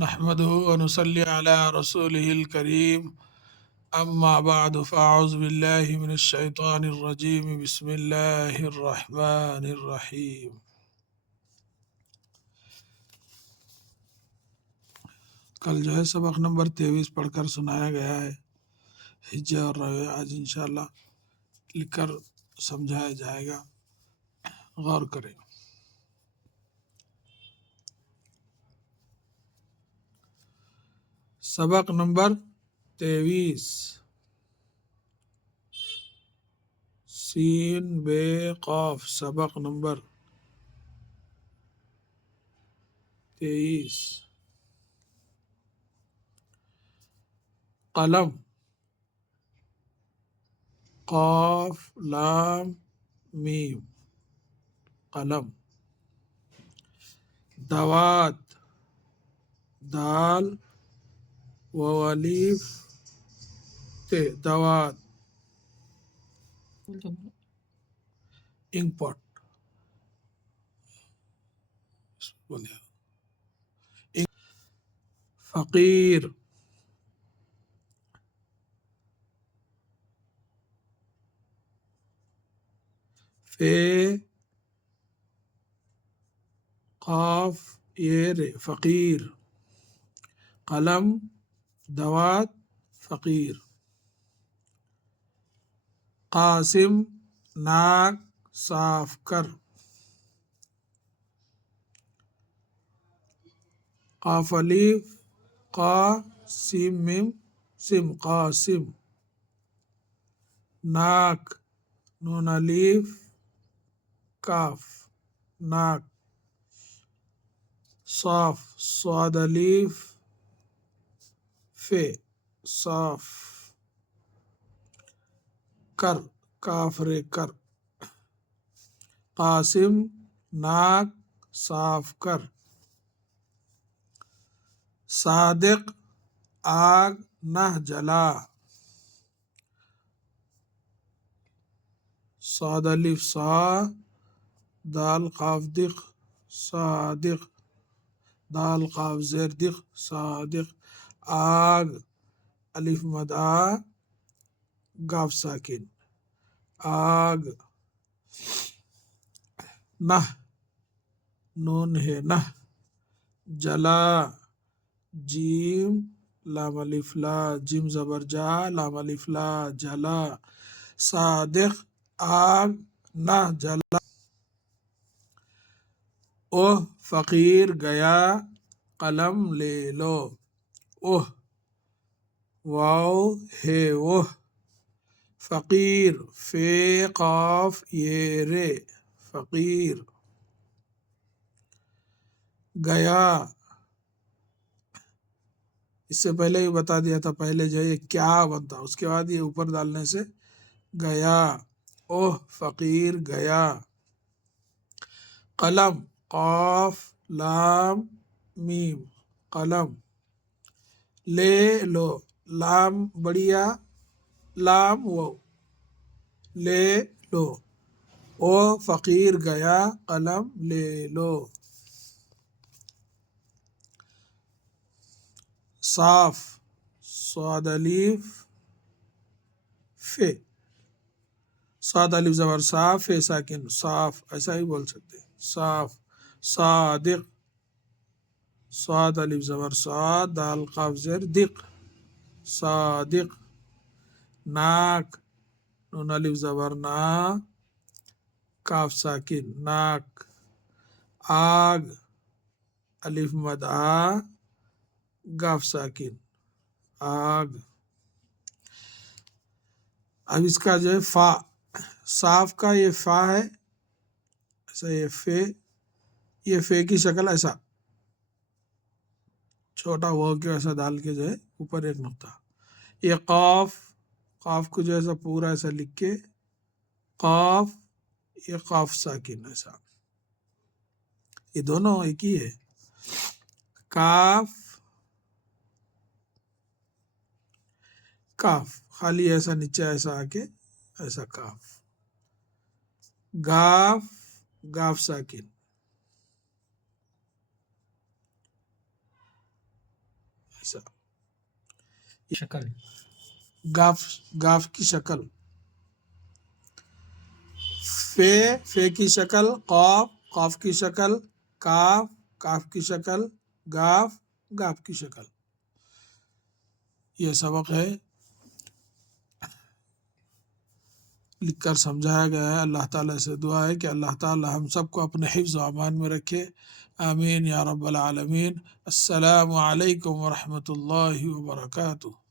نحمده ونصلي على رسوله الكريم أما بعد فأعوذ بالله من الشيطان الرجيم بسم الله الرحمن الرحيم. کل جو ہے سبق نمبر 23 پڑھ کر سنایا گیا ہے ہجے اور روے. آج انشاءاللہ لکھ کر سمجھایا جائے گا، غور کریں. سبق نمبر 23 سین بے قاف. سبق نمبر 23 قلم قاف لام میم قلم. دوات دال و الف تے دوات. انک پاٹ فقیر فے قاف یہ رے فقیر. قلم دوات فقیر. قاسم ناک صاف کر. قاف الف قا سیم میم سم قاسم. ناک نون الف کاف ناک. صاف صاد الف فے صاف. کر کاف رے کر. قاسم ناک صاف کر. صادق آگ نہ جلا. صاد الف صا دال قاف دق صادق. دال قاف زیر دق صادق. آگ الف مد آ گاف ساکن آگ. نہ نون ہے نہ. جلا جیم لام الف لا جیم زبر جا لام الف لا جلا. صادق آگ نہ جلا. اوہ فقیر گیا قلم لے لو. اوہ واو ہے اوہ. فقیر فے قاف یہ رے فقیر. گیا اس سے پہلے ہی بتا دیا تھا، پہلے جو ہے یہ کیا بنتا، اس کے بعد یہ اوپر ڈالنے سے گیا. اوہ فقیر گیا. قلم قاف لام میم قلم. لے لو لام بڑیا لام وہ لے لو. او فقیر گیا قلم لے لو. صاف صاد الف فے صاد الف زبر صاف فے ساکن صاف، ایسا ہی بول سکتے ہیں صاف. صادق صاد الف زبر صاد دال قاف زیر دق صادق. ناک نون الف زبر نا کاف ساکن ناک. آگ الف مد آ گاف ساکن آگ. اب اس کا جو ہے فا صاف کا یہ فا ہے ایسا. یہ فے یہ فے کی شکل ایسا چھوٹا ہو کے ایسا ڈال کے جو ہے اوپر ایک نقطہ. یہ قاف قاف کو جو ایسا پورا ایسا لکھ کے قاف یہ قاف ساکن ایسا. یہ دونوں ایک ہی ہے. کاف کاف خالی ایسا نیچے ایسا آ کے ایسا کاف. گاف گاف ساکن. ایسا شکل گاف کی شکل، فے کی شکل، قاف کی شکل، کاف کی شکل، گاف کی شکل. یہ سبق ہے لکھ کر سمجھایا گیا ہے. اللہ تعالیٰ سے دعا ہے کہ اللہ تعالیٰ ہم سب کو اپنے حفظ و امان میں رکھے. آمین یا رب العالمین. السلام علیکم ورحمۃ اللہ وبرکاتہ.